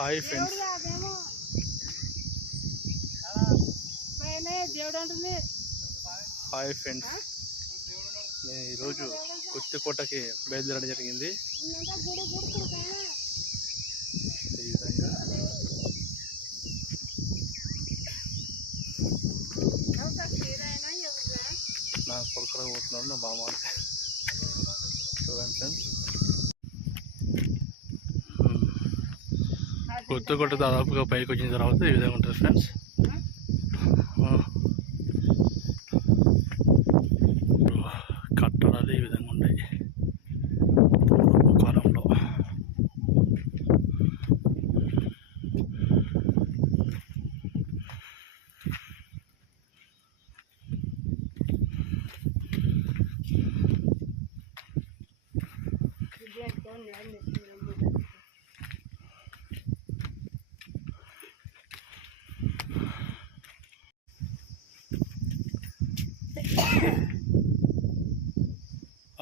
Hi friends, hi friends. నేను ఈరోజు గుత్తికోటకి బయలుదేరడం జరిగింది. ఈ విధంగా నా కొడుకు పోతున్నాడు, నా బామ్మ చూడండి ఫ్రెండ్స్. గుత్తికోట దాదాపుగా పైకి వచ్చిన తర్వాత ఈ విధంగా ఉంటుంది ఫ్రెండ్స్. కట్టడాలు ఈ విధంగా ఉన్నాయి పూర్వకాలంలో.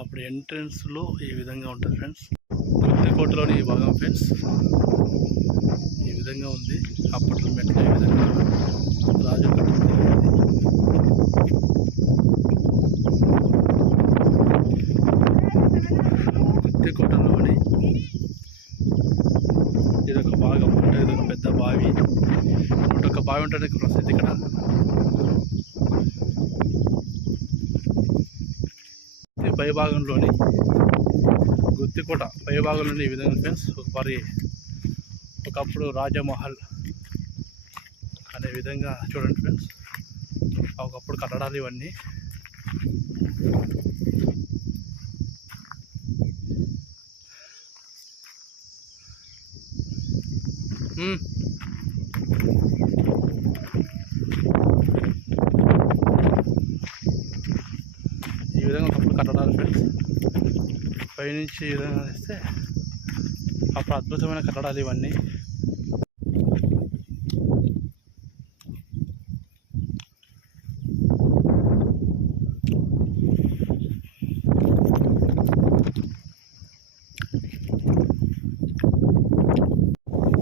అప్పుడు ఎంట్రన్స్లో ఈ విధంగా ఉంటుంది ఫ్రెండ్స్. గుత్తికోటలోని ఈ భాగం ఫ్రెండ్స్ ఈ విధంగా ఉంది. అప్పట్లో మెట్లు ఈ విధంగా రాజు కట్టింది. గుత్తికోటలోని ఇదొక భాగం అంటే ఇదొక పెద్ద బావి. ఒక బావి ఉంటుంది ప్రసిద్ధి ఇక్కడ. పై భాగంలోని గుత్తికోట పై భాగంలోని ఈ విధంగా ఫ్రెండ్స్ ఒకప్పుడు రాజమహల్ అనే విధంగా చూడండి ఫ్రెండ్స్. ఒకప్పుడు కట్టడాలు ఇవన్నీ. ఈ విధంగా ఒకప్పుడు కట్టడాలు ఫ్రెండ్స్. పైనుంచి ఈ విధంగా వేస్తే అప్పుడు అద్భుతమైన కట్టడాలు ఇవన్నీ.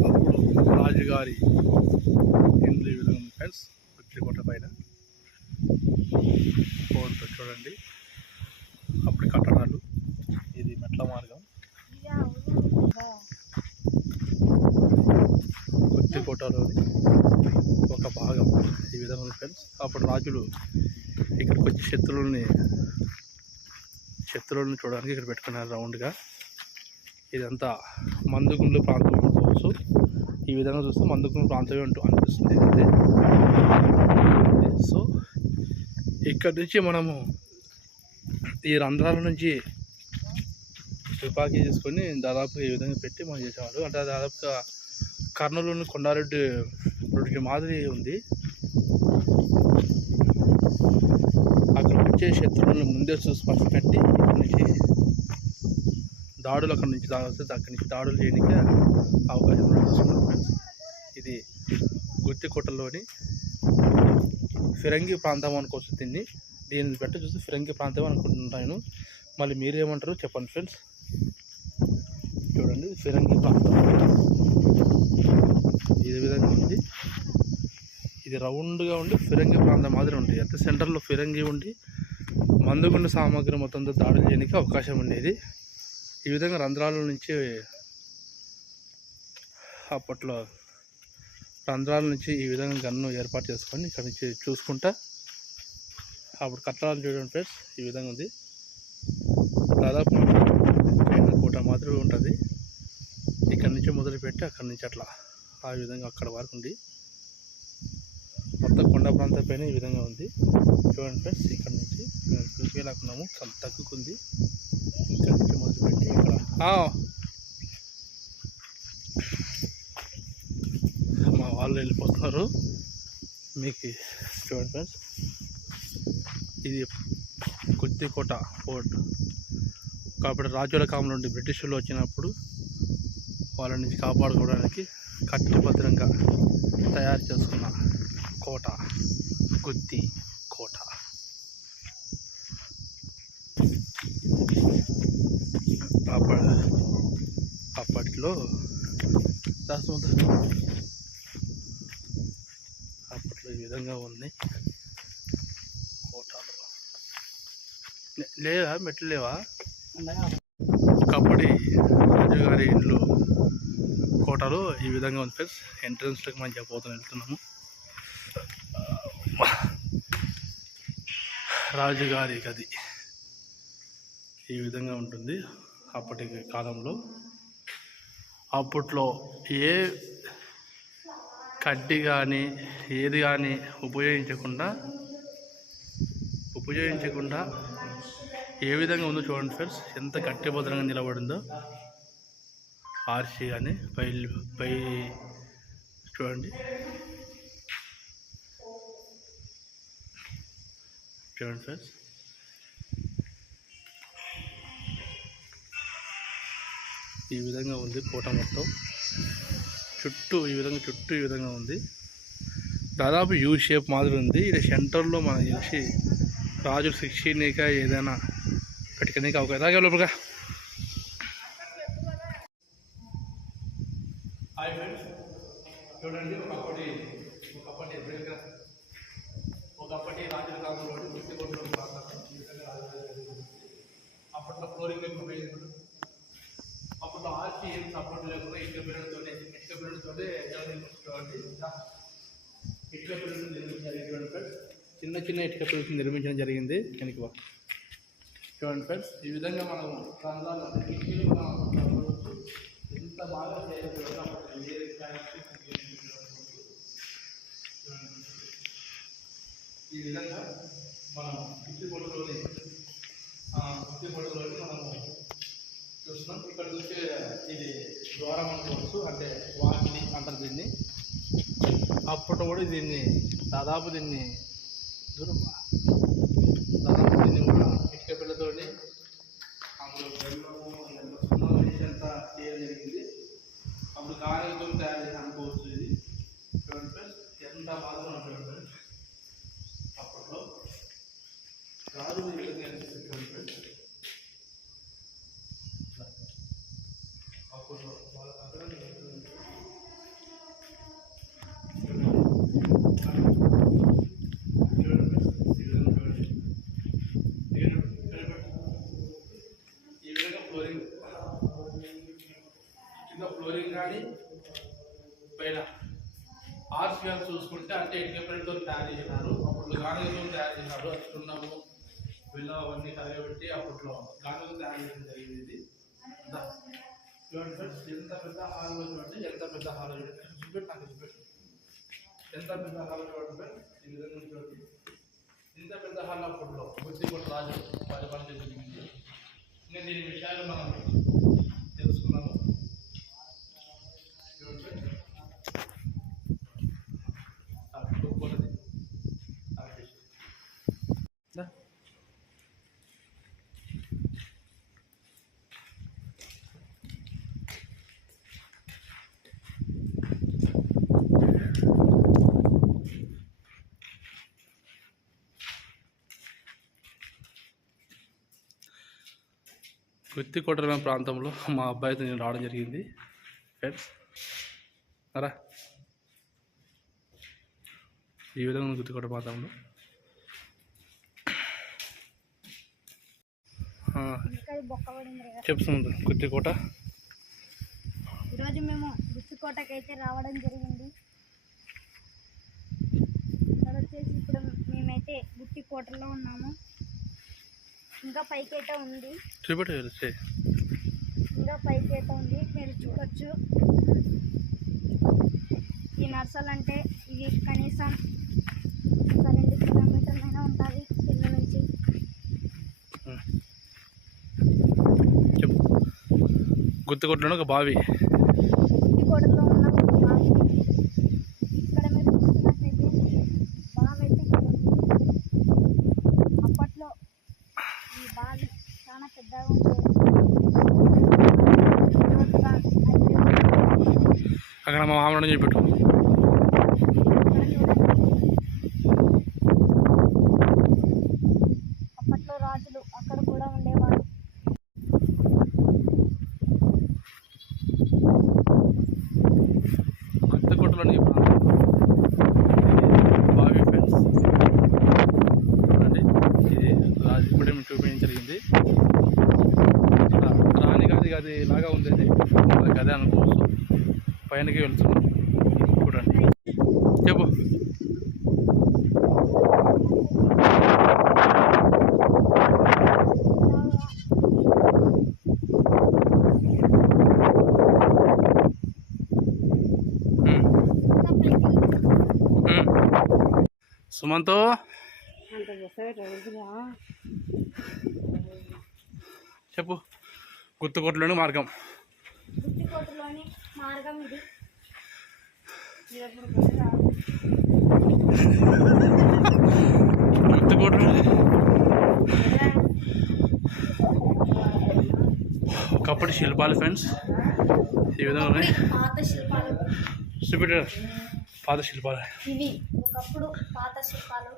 అప్పుడు రాజుగారి ఇండ్లు ఈ విధంగా ఉంది ఫ్రెండ్స్. గుత్తికోట పైన కోట చూడండి. అప్పుడు కట్టడాలు. ఇది మెట్ల మార్గం. గుత్తికోటలోని ఒక భాగం ఈ విధంగా ఉంది ఫ్రెండ్స్. అప్పుడు రాజులు ఇక్కడికి వచ్చి శత్రువుల్ని చూడడానికి ఇక్కడ పెట్టుకున్నారు రౌండ్గా. ఇదంతా మందుగుండ్ల ప్రాంతం అనుకోవచ్చు. ఈ విధంగా చూస్తే మందుగుండ్ల ప్రాంతమే అనిపిస్తుంది ఇదైతే. సో ఇక్కడి నుంచి మనము ఈ రంధ్రాల నుంచి తుపాకీ తీసుకొని దాదాపుగా ఈ విధంగా పెట్టి మనం చేసేవాళ్ళు. అంటే దాదాపుగా కర్నూలులోని కొండారెడ్డి మాదిరి ఉంది. అక్కడ వచ్చే శత్రువులను ముందే చూసి పసి కట్టి ఇక్కడ నుంచి దాడులు అక్కడి నుంచి దాడులు చేయడానికి అవకాశం చూసుకున్నాం ఫ్రెండ్స్. ఇది గుత్తికోటలోని ఫిరంగి ప్రాంతం అనుకోవచ్చు. దీన్ని బట్టి చూస్తే ఫిరంగి ప్రాంతం అనుకుంటున్నాను. మళ్ళీ మీరేమంటారు చెప్పండి ఫ్రెండ్స్. చూడండి, ఫిరంగి ప్రాంతం ఈ విధంగా ఉంది. ఇది రౌండ్గా ఉండి ఫిరంగి ప్రాంతం మాదిరి ఉంది. అయితే సెంటర్లో ఫిరంగి ఉండి మందుగుండు సామాగ్రి మొత్తంతో దాడులు చేయడానికి అవకాశం ఉండేది. ఈ విధంగా రంధ్రాల నుంచి అప్పట్లో రంధ్రాల నుంచి ఈ విధంగా గన్ను ఏర్పాటు చేసుకొని ఇక్కడ నుంచి చూసుకుంటా అప్పుడు కట్టడాలు చూడండి ఫ్రెండ్స్. ఈ విధంగా ఉంది. దాదాపు కోట మాదిరి ఉంటుంది. ఇక్కడ నుంచి మొదలుపెట్టి అక్కడి నుంచి అట్లా ఆ విధంగా అక్కడ వరకు ఉంది. మొత్తం కొండ ప్రాంతం పైన ఈ విధంగా ఉంది. చూడండి ఫ్రెండ్స్, ఇక్కడ నుంచి మేము చూపించలేకున్నాము, తగ్గుకుంది. ఇక్కడ నుంచి మొదలుపెట్టి ఇక్కడ మా వాళ్ళు వెళ్ళిపోతున్నారు. మీకు చూడండి ఫ్రెండ్స్, ఇది గుత్తికోట ఫోర్ట్. కాబట్టి రాజుల కాలం నుండి బ్రిటిషర్లు వచ్చినప్పుడు వాళ్ళ నుంచి కాపాడుకోవడానికి కట్టుభద్రంగా తయారు చేసుకున్న కోట గుత్తికోట. అప్పట్లో అప్పట్లో ఈ విధంగా ఉంది కోటాలు. లేదా మెట్లు లేవా? ఒకప్పటి రాజుగారి ఇండ్లు కోటలు ఈ విధంగా ఉంది ఫ్రెండ్స్. ఎంట్రన్స్లోకి మనం చెప్పబోతున్నాం, వెళ్తున్నాము. రాజుగారి గది ఈ విధంగా ఉంటుంది. అప్పటి కాలంలో అప్పట్లో ఏ కడ్డీ కానీ ఏది కానీ ఉపయోగించకుండా ఏ విధంగా ఉందో చూడండి ఫ్రెండ్స్. ఎంత కట్టెభద్రంగా నిలబడిందో. ఆర్చి కానీ పై చూడండి ఫ్రెండ్స్. ఈ విధంగా ఉంది కోట మొత్తం. చుట్టూ ఈ విధంగా ఉంది. దాదాపు యూ షేప్ మాదిరి ఉంది. ఇది సెంటర్లో మనకు తెలిసి రాజులు శిక్షణీక ఏదైనా పెట్టుకునేకి అవకాశం. ఎలాగే లోపల చూడండి. ఒకప్పటి రాజుల కాలంలో అప్పట్లో ఫ్లోరింగ్ అప్పట్లో ఆర్చి ఏం సపోర్ట్ లేకుండా ఇటుక పిల్లలతో నిర్మించారు. చిన్న ఇటుక పిల్లలు నిర్మించడం జరిగింది. కనుక చూడండి ఫ్రెండ్స్, ఈ విధంగా మనం ఎంత బాగా ఈ విధంగా మనం పిచ్చిపొట్టులోని మనము చూస్తున్నాం. ఇక్కడ చూస్తే ఇది ద్వారం అనుకోవచ్చు, అంటే వాకిలి అంటారు దీన్ని. అప్పట్లో కూడా దాదాపు దీన్ని కూడా ఇటుక పిల్లతోటి అందులో అంతా చేయడం జరిగింది. అప్పుడు కాయలతో తయారు చేసి అనుకోవచ్చు. ఇది చూడండి ఎంత బాగా ఉంటుంది. అప్పట్లో రాజు ఈ విధంగా అప్పట్లో వాళ్ళ అక్కడ ఫ్లోరింగ్ కానీ పైన ఆర్చ్ చూసుకుంటే అంటే ఇటుక పిల్లలతో తయారు చేసినారు. అప్పుడు గానుగతో తయారు చేసినారు. సున్నము బిల్లం అవన్నీ కలగబెట్టి అప్పట్లో గానుగతో తయారు చేయడం జరిగింది. చూడండి ఫ్రెండ్స్, ఎంత పెద్ద హాల్లో చూడండి. ఎంత పెద్ద హాల్లో చూడండి. ఎంత పెద్ద హాల్లో చూడండి ఫ్రెండ్స్. ఈ విధంగా చూడండి. ఇంత పెద్ద హాల్ అప్పట్లో గుర్తికొట్టు రాజు పరిపాలన జరిగింది. ఇంకా దీని విషయాలు మనం తెలుసుకున్నాము. గుత్తికోట ప్రాంతంలో మా అబ్బాయితో నేను రావడం జరిగింది ఫ్రెండ్స్. అరా ఈ విధంగా గుత్తికోట ప్రాంతంలో చెప్తుంది గుత్తికోట. ఈరోజు మేము గుత్తికోటకి అయితే రావడం జరిగింది. ఇక్కడ వచ్చేసి ఇప్పుడు మేమైతే గుత్తికోటలో ఉన్నాము. ఇంకా పైకైతే ఉంది, ఇంకా పైకైతే ఉంది, మీరు చూడొచ్చు. ఈ నర్సలంటే ఇది కనీసం ఒక 2 కిలోమీటర్లైనా ఉంటుంది కింద నుంచి. గుత్తికోటలో ఒక బావి, గుత్తికోటలో ఉన్న బావి. ఇక్కడ మీరు చూస్తున్నట్లయితే బావి అయితే అప్పట్లో ఈ బావి చాలా పెద్దగా ఉండేది. అక్కడ మా మామూలు చెప్పట్టు అప్పట్లో రాజులు అక్కడ కూడా ఉండేవారు. పైనకి వెళ్తున్నాం. చూడండి, చెప్పు. సుమంతో చెప్పు. గుత్తుకోటలోని మార్గం. గుత్తికోటలోని మార్గం ఇది. గుత్తుకోటలో ఒకప్పటి శిల్పాలు ఫ్రెండ్స్ ఈ విధంగా ఉన్నాయి. పాత శిల్పాలు చూపెట్టారు. పాత శిల్పాలు ఇవి ఒకప్పుడు పాత శిల్పాలు.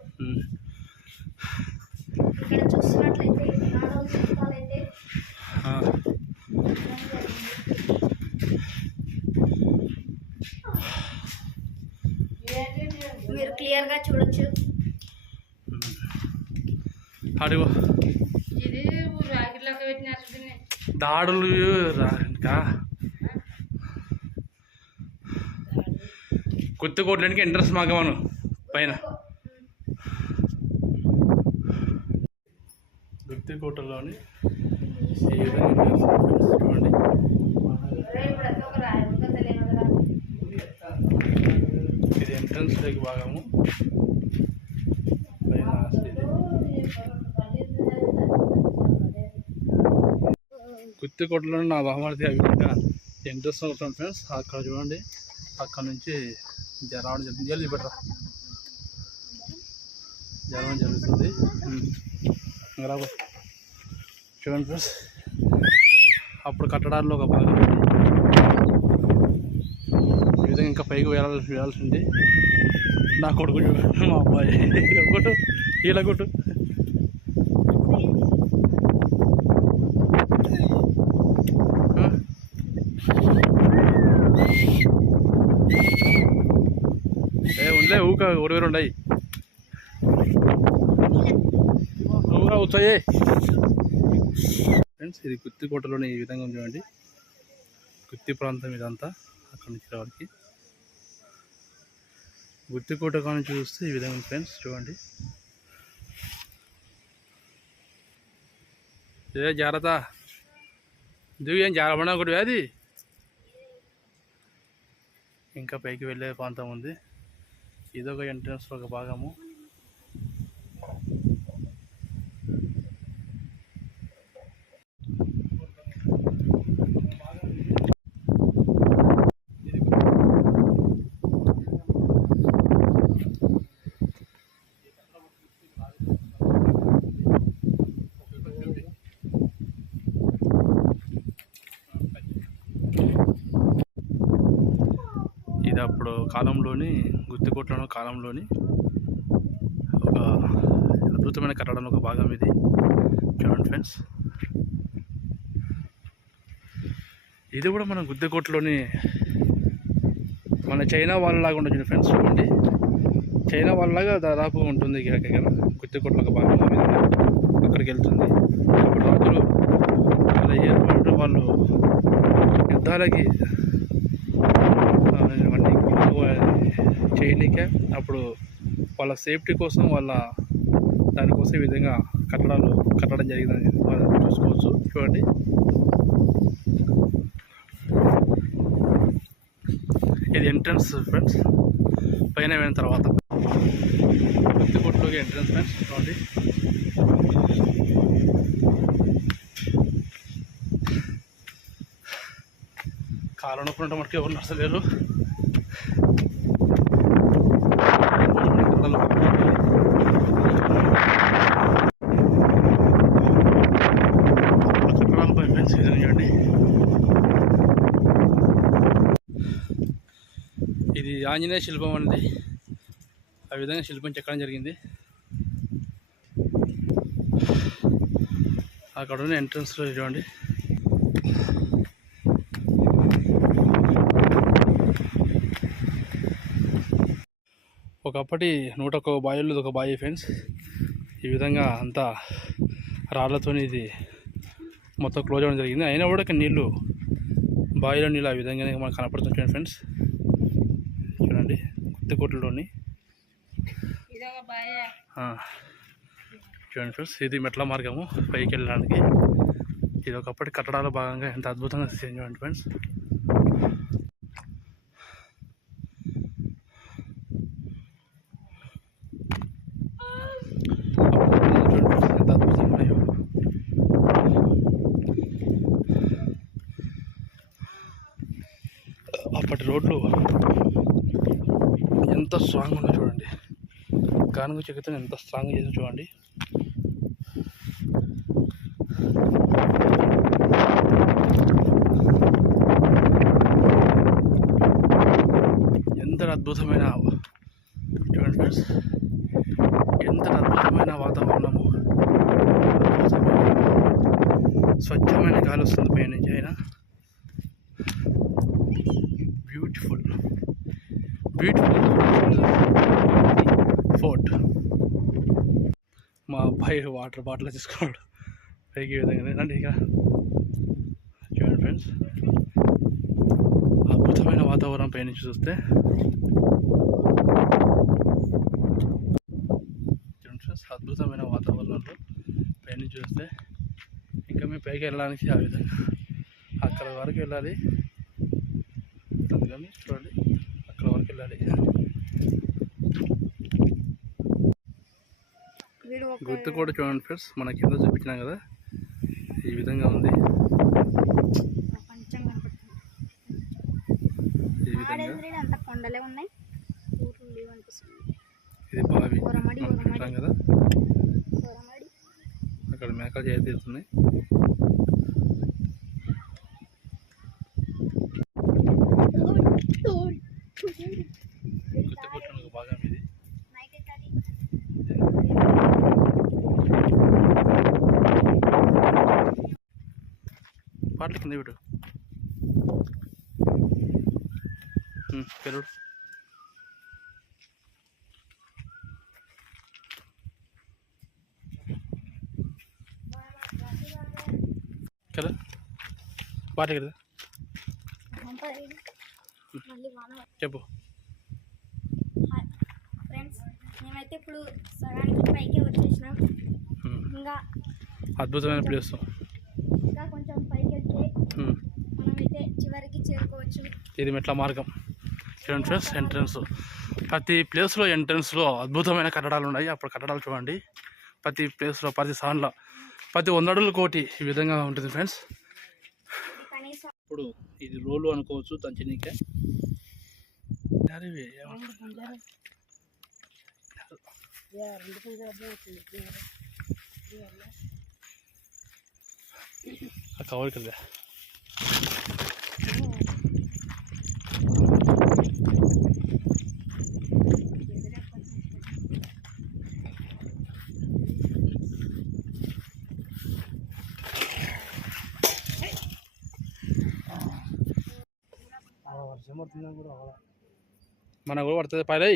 ఇక్కడ చూస్తున్నట్లయితే నాడోలు శిల్పాలు అయితే మీరు క్లియర్గా చూడొచ్చు. అడుగు ఇది రాకెట్లాగా పెట్టినారు. దాడులు ఇంకా గుత్తుకోటలోనికి ఎంట్రన్స్ మార్గం పైన. గుత్తికోటలోని ఈ విధంగా చూడండి. ఇది ఎంట్రన్స్ లోకి భాగము. పైన గుత్తికోటలో నా బామర్ది ఆ విధంగా ఎంట్రన్స్ అవుతాం ఫ్రెండ్స్. అక్కడ చూడండి, అక్కడ నుంచి రావడం జరుగుతుంది. జల్దీ పెట్టరా, జరగడం జరుగుతుంది. రాబో చూడండి ఫ్రెండ్స్, అప్పుడు కట్టడాల్లో ఒక భాగం ఈ విధంగా ఇంకా పైకి వేయాల్సింది. నా కొడుకు చూడండి, మా అబ్బాయి కొట్టు, ఇలా కొట్టు. ఉండలే ఊక ఒడివేరు ఉండయి, ఊగా వచ్చాయి ఫ్రెండ్స్. ఇది గుత్తికోటలోని ఈ విధంగా చూడండి. గుత్తి ప్రాంతం ఇదంతా. అక్కడ నుంచి రావడానికి గుత్తికోట కానీ చూస్తే ఈ విధంగా ఫ్రెండ్స్ చూడండి. ఏ జాగ్రత్త దిగు, ఏం జారబడినా ఒకటి అది. ఇంకా పైకి వెళ్ళే ప్రాంతం ఉంది. ఇదొక ఎంట్రన్స్ ఒక భాగము. ఇది అప్పుడు కాలంలోని గుత్తికోటలో కాలంలోని ఒక అద్భుతమైన కట్టడంలో ఒక భాగం ఇది. చూడండి ఫ్రెండ్స్, ఇది కూడా మన గుత్తికోటలోని మన చైనా వాళ్ళలాగా ఉండొచ్చు ఫ్రెండ్స్. చూడండి, చైనా వాళ్ళలాగా దాదాపుగా ఉంటుంది. గుత్తికోటలో ఒక భాగం ఆ విధంగా అక్కడికి వెళ్తుంది. అప్పుడు రాజులు అలా ఏర్పడిన వాళ్ళు యుద్ధాలకి చేయడానికే అప్పుడు వాళ్ళ సేఫ్టీ కోసం దానికోసం ఈ విధంగా కట్టడం జరిగిందని చూసుకోవచ్చు. చూడండి, ఇది ఎంట్రన్స్ ఫ్రెండ్స్. పైన వెళ్ళిన తర్వాత గుత్తికోటలోకి ఎంట్రన్స్ ఫ్రెండ్స్. చూడండి, కాలు నొప్పుకుంటే మనకి ఎవరు నచ్చలేరు. కట్టడాలపై ఫ్రెండ్స్ చూడండి, ఇది ఆంజనేయ శిల్పం అనేది. ఆ విధంగా శిల్పం చెక్కడం జరిగింది. అక్కడ ఉన్న ఎంట్రన్స్లో చూడండి, ఒకప్పటి 101 బావిలో ఒక బావి ఫ్రెండ్స్. ఈ విధంగా అంతా రాళ్లతో ఇది మొత్తం క్లోజ్ అవ్వడం జరిగింది. అయినా కూడా నీళ్ళు బావిలో నీళ్ళు ఆ విధంగానే మనకు కనపడుతుంది ఫ్రెండ్స్. చూడండి గుత్తికోటలోని ఇదొక బాయ. చూడండి ఫ్రెండ్స్, ఇది మెట్ల మార్గము పైకి వెళ్ళడానికి. ఇది ఒకప్పటి కట్టడాల భాగంగా ఎంత అద్భుతంగా చూడండి ఫ్రెండ్స్. ఎంత అద్భుతంగా ఉన్నాయో. అప్పటి రోడ్లు ఎంత స్ట్రాంగ్ ఉన్నాయో చూడండి. గానుగ చెక్కతో ఎంత స్ట్రాంగ్ చేసి చూడండి. ఎంత అద్భుతమైన చూడండి ఫ్రెండ్స్, ఎంత అద్భుతమైన వాతావరణము, స్వచ్ఛమైన గాలి వస్తుంది పై నుంచి. అయినా బ్యూటిఫుల్ ఫోర్ట్. మా అబ్బాయి వాటర్ బాటిల్ తీసుకోవడం పైకి ఈ విధంగా రండి. ఇక చూడండి ఫ్రెండ్స్, అద్భుతమైన వాతావరణం పైనుంచి చూస్తే. చూడండి ఫ్రెండ్స్, అద్భుతమైన వాతావరణంలో పైనుంచి చూస్తే ఇంకా మేము పైకి వెళ్ళడానికి ఆ విధంగా అక్కడ వరకు వెళ్ళాలి. అందుకని చూడండి, అక్కడ వరకు వెళ్ళాలి. గుర్తు కూడా చూడండి ఫ్రెండ్స్, మన కింద చూపించినాం కదా, ఈ విధంగా ఉంది. ఈ విధంగా కొండలే ఉన్నాయి. ఇది బావి చూసాం కదా, అక్కడ మేకలు చేస్తున్నాయి. గుర్తుకొట్టిన ఒక భాగం ఇది. పాటల కింద పెట్టు పెరుడు. కదా పాట కదా చెప్పు. ఫ్రెండ్స్, మేమైతే ఇప్పుడు సగానికి పైకి వచ్చేసినాం. ఇంకా అద్భుతమైన ప్లేస్. ఇంకా కొంచెం పైకి వెళ్తే మనమైతే చివరికి చేరుకోవచ్చు. ఇది మెట్ల మార్గం. చూడండి ఫ్రెండ్స్, ఎంట్రన్స్ ప్రతి ప్లేస్లో ఎంట్రన్స్లో అద్భుతమైన కట్టడాలు ఉన్నాయి. అప్పుడు కట్టడాలు చూడండి, ప్రతి ప్లేస్లో ప్రతి స్థానంలో ప్రతి 100 అడుగుల కోటి ఈ విధంగా ఉంటుంది ఫ్రెండ్స్. ఇప్పుడు ఇది రోలు అనుకోవచ్చు దంచనీకే. కవర్ కదా మన కూడా పడుతుంది పైలై.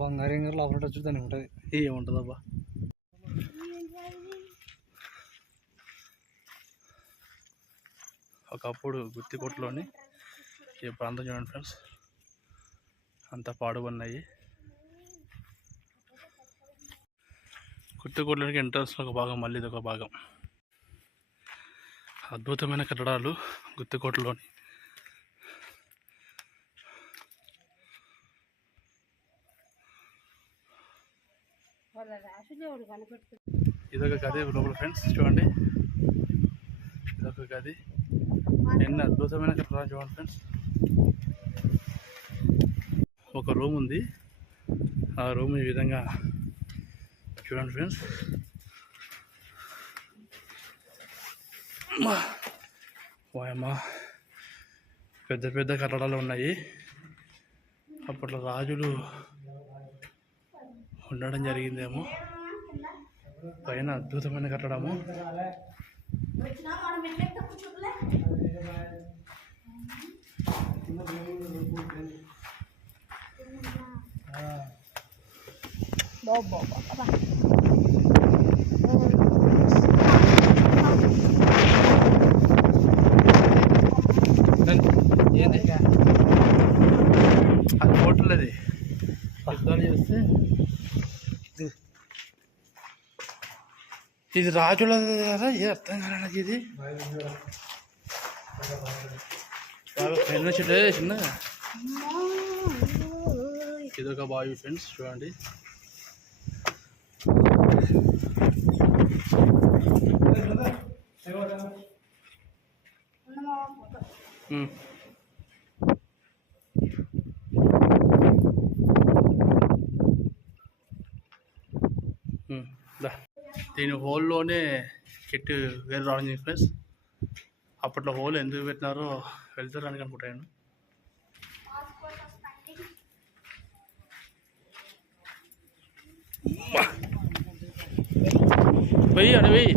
బంగారు లోపల వచ్చి దానికి ఉంటుంది. ఏముంటుందబ్బా, ఒకప్పుడు గుత్తికోటలోని ఈ ప్రాంతం చూడండి ఫ్రెండ్స్, అంతా పాడుబన్నాయి. గుత్తికోటలోనికి ఎంట్రన్స్లో ఒక భాగం, మళ్ళీ ఇది ఒక భాగం. అద్భుతమైన కట్టడాలు గుత్తికోటలోని. ఇదొక గది లోపల ఫ్రెండ్స్, చూడండి ఇదొక గది. ఎన్ని అద్భుతమైన కట్టడాలు చూడండి ఫ్రెండ్స్. ఒక రూమ్ ఉంది, ఆ రూమ్ ఈ విధంగా చూడండి ఫ్రెండ్స్. వాయమ్మా, పెద్ద పెద్ద కట్టడాలు ఉన్నాయి. అప్పట్లో రాజులు ఉండడం జరిగిందేమో. పైన అద్భుతమైన కట్టడము. బాబా ఏంది అది హోటల్ అది పెద్దవాళ్ళు చేస్తే ఇది రాజుల కదా ఇది అర్థం కాదు నాకు ఇది బాగా పైన చెట్టు చిన్న ఇది ఒక బావి ఫ్రెండ్స్ చూడండి దీని హోల్లోనే చెట్టు వేరు రావడం ఫ్రెండ్స్ అప్పట్లో హోల్ ఎందుకు పెట్టినారో వెళ్తారని అనుకుంటాను వెయ్యి అడ వెయ్యి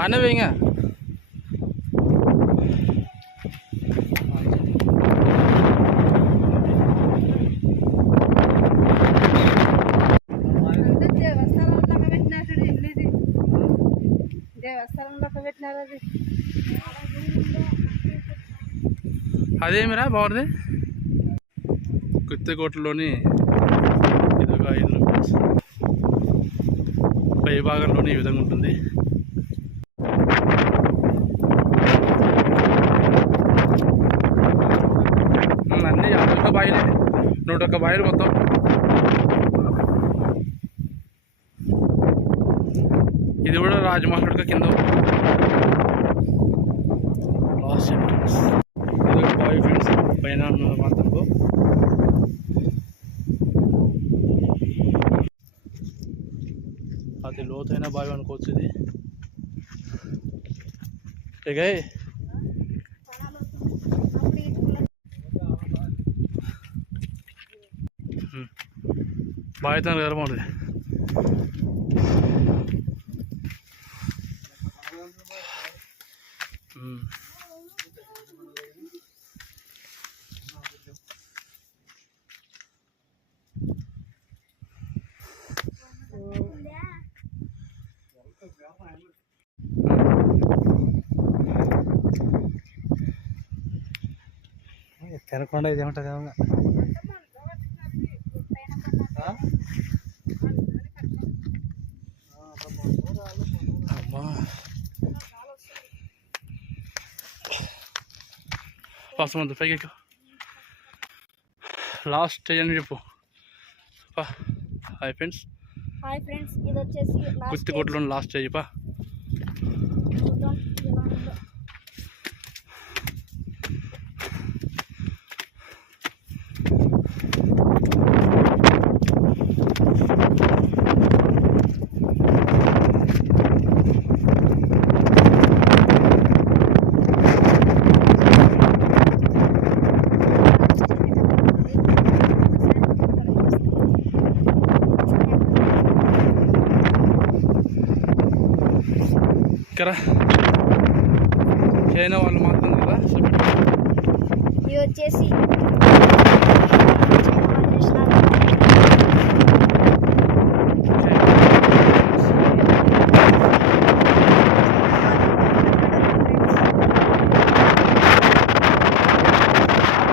అన్న వెయ్యిగా దేవస్థానంలో పెట్టినారు అది అదేమిరా బాగుంది గుత్తికోటలోని ఇదొక ఇల్లు పై భాగంలోని ఈ విధంగా ఉంటుంది అన్నీ 51 బాయిలే 101 బాయిలు మొత్తం ఇది కూడా రాజమహల్ కింద లాస్ట్ ఎంట్రన్స్ ఇదొక బావి ఫ్రెండ్స్ పైన మాత్రంలో అది లోతైన బావి అనుకోవచ్చు ఇది ఇక బావి తన గర్భం తినకుండా ఇది ఉంటుంది అమ్మా పాసమంది పైకి ఎక్కువ లాస్ట్ స్టేజ్ అని చెప్పు హాయ్ ఫ్రెండ్స్ ఇది వచ్చేసి గుత్తికోటలో లాస్ట్ స్టేజ్ పా ఇక్కడ చైనా వాళ్ళు మాత్రం కదా ఇది వచ్చేసి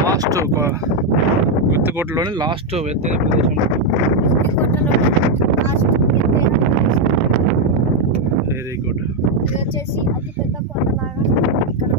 లాస్ట్ గుత్తికోటలోని లాస్ట్ ఎత్తైన ప్రదేశం వెరీ గుడ్ ఇది వచ్చేసి అతి పెద్ద కొండలాగా ఇక్కడ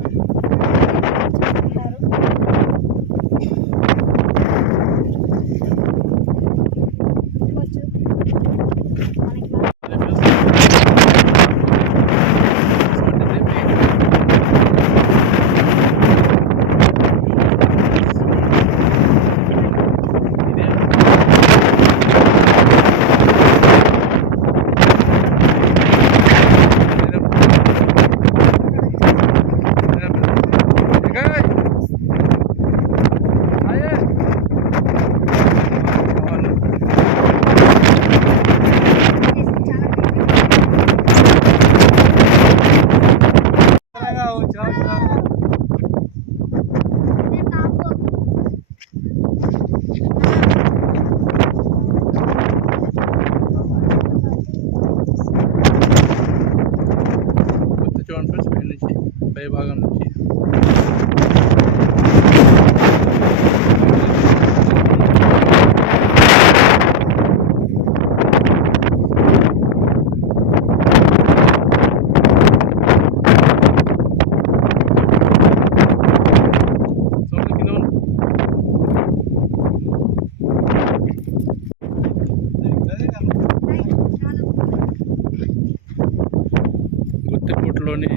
కోటలోని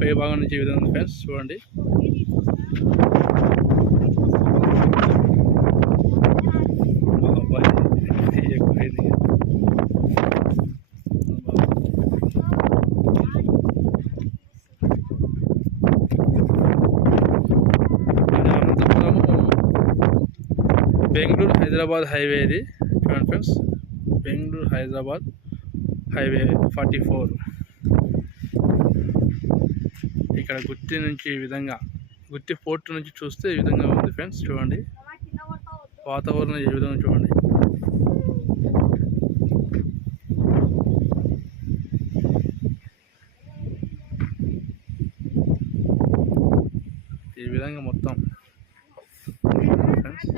పై భాగం నుంచి ఈ విధంగా ఉంది ఫ్రెండ్స్. చూడండి, ఎక్కువైంది. అనంతపురము బెంగళూరు హైదరాబాద్ హైవే ఇది. చూడండి ఫ్రెండ్స్, బెంగళూరు హైదరాబాద్ హైవే 44. ఇక్కడ గుత్తి నుంచి ఈ విధంగా, గుత్తి పోర్ట్ నుంచి చూస్తే ఈ విధంగా ఉంది ఫ్రెండ్స్. చూడండి వాతావరణం ఏ విధంగా చూడండి. ఈ విధంగా మొత్తం ఫ్రెండ్స్.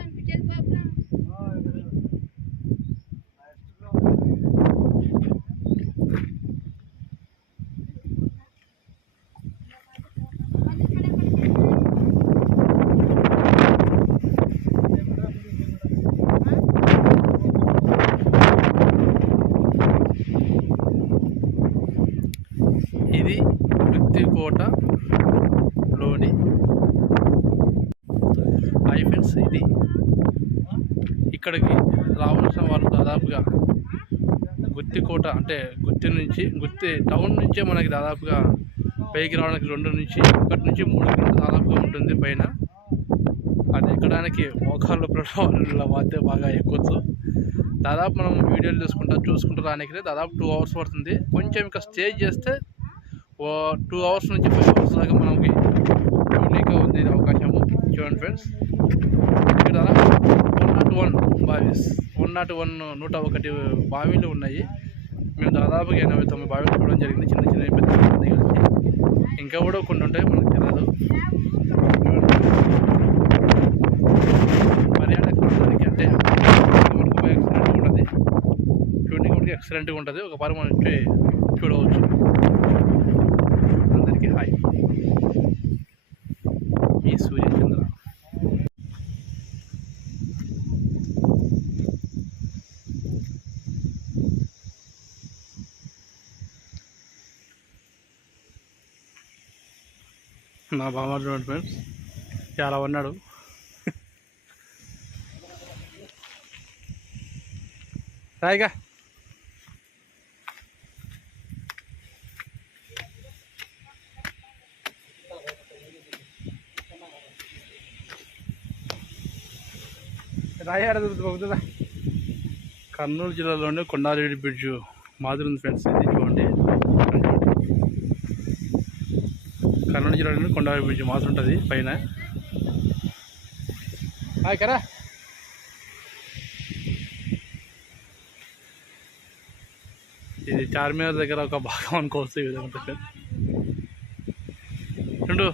ఇది గుత్తికోటలోని హై ఫ్రెండ్స్. ఇది ఇక్కడికి రావాల్సిన వాళ్ళు దాదాపుగా గుత్తికోట అంటే గుత్తి టౌన్ నుంచే మనకి దాదాపుగా పైకి రావడానికి 1 నుంచి 3 కిలోమీటర్లు దాదాపుగా ఉంటుంది పైన. అది ఎక్కడానికి మోకాళ్ళ వాళ్ళ వాతే బాగా ఎక్కొచ్చు. దాదాపు మనం వీడియోలు చూసుకుంటూ రానికి దాదాపు 2 hours పడుతుంది. కొంచెం ఇంకా స్టే చేస్తే 2 hours నుంచి 5 hours దాకా మనకి యూనిక్గా ఉంది ఇది అవకాశము. చూడండి ఫ్రెండ్స్, ఇక్కడ దాదాపు 101 బావిలు ఉన్నాయి. మేము దాదాపుగా 89 బావిలు చూడడం జరిగింది, చిన్న పెద్ద కలిసి. ఇంకా కూడా కొన్ని ఉంటాయి, మనకు తెలియదు. పర్యాటకులకి అంటే మనకు ఎక్సలెంట్గా ఉంటుంది. ఒక పారి మనం చూడవచ్చు. అందరికీ హాయ్, ఈ సూర్యచంద్ర. నా బామ్మ చూడండి ఫ్రెండ్స్, చాలా ఉన్నాడు. రాయిగా రాయిదా. కర్నూలు జిల్లాలోనే కొండారెడ్డి బ్రిడ్జ్ మాదిరి ఉంది ఫ్రెండ్స్. ఇది చూడండి, కర్నూలు జిల్లాలోనే కొండారెడ్డి బ్రిడ్జ్ మాదిరి ఉంటుంది పైన. కరా ఇది చార్మినార్ దగ్గర ఒక భాగం అనుకోవచ్చు. ఈ విధంగా ఉంటుంది రెండు.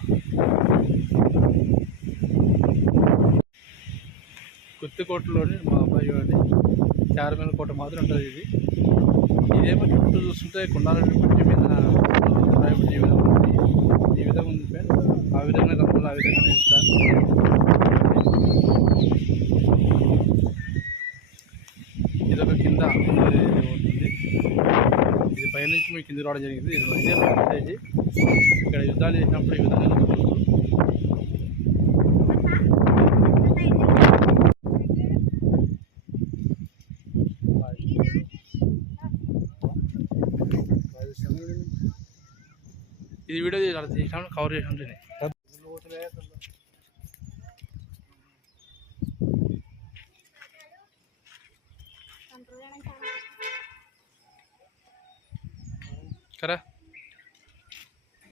గుత్తికోటలోని మా అబ్బాయి చూడండి, చార్మినార్ కోట మాత్రం ఉంటుంది ఇది. ఇదేమో చుట్టూ చూస్తుంటే కొండారెడ్డి బ్రిడ్జ్ మీద బ్రిడ్జ్ ఈ విధంగా ఉంది ఫ్రెండ్. ఆ విధంగా తప్పదు, ఆ విధంగా ఇస్తాను. ఇదొక కింద ఉంటుంది. ఇది పైనుంచి మీకు కింద రావడం జరిగింది. ఇదే స్టేజ్. ఇక్కడ యుద్ధాలు చేసినప్పుడు ఈ విధంగా ఇది వీడియో చేసినప్పుడు కవర్ చేసి ఉంటుంది. కరా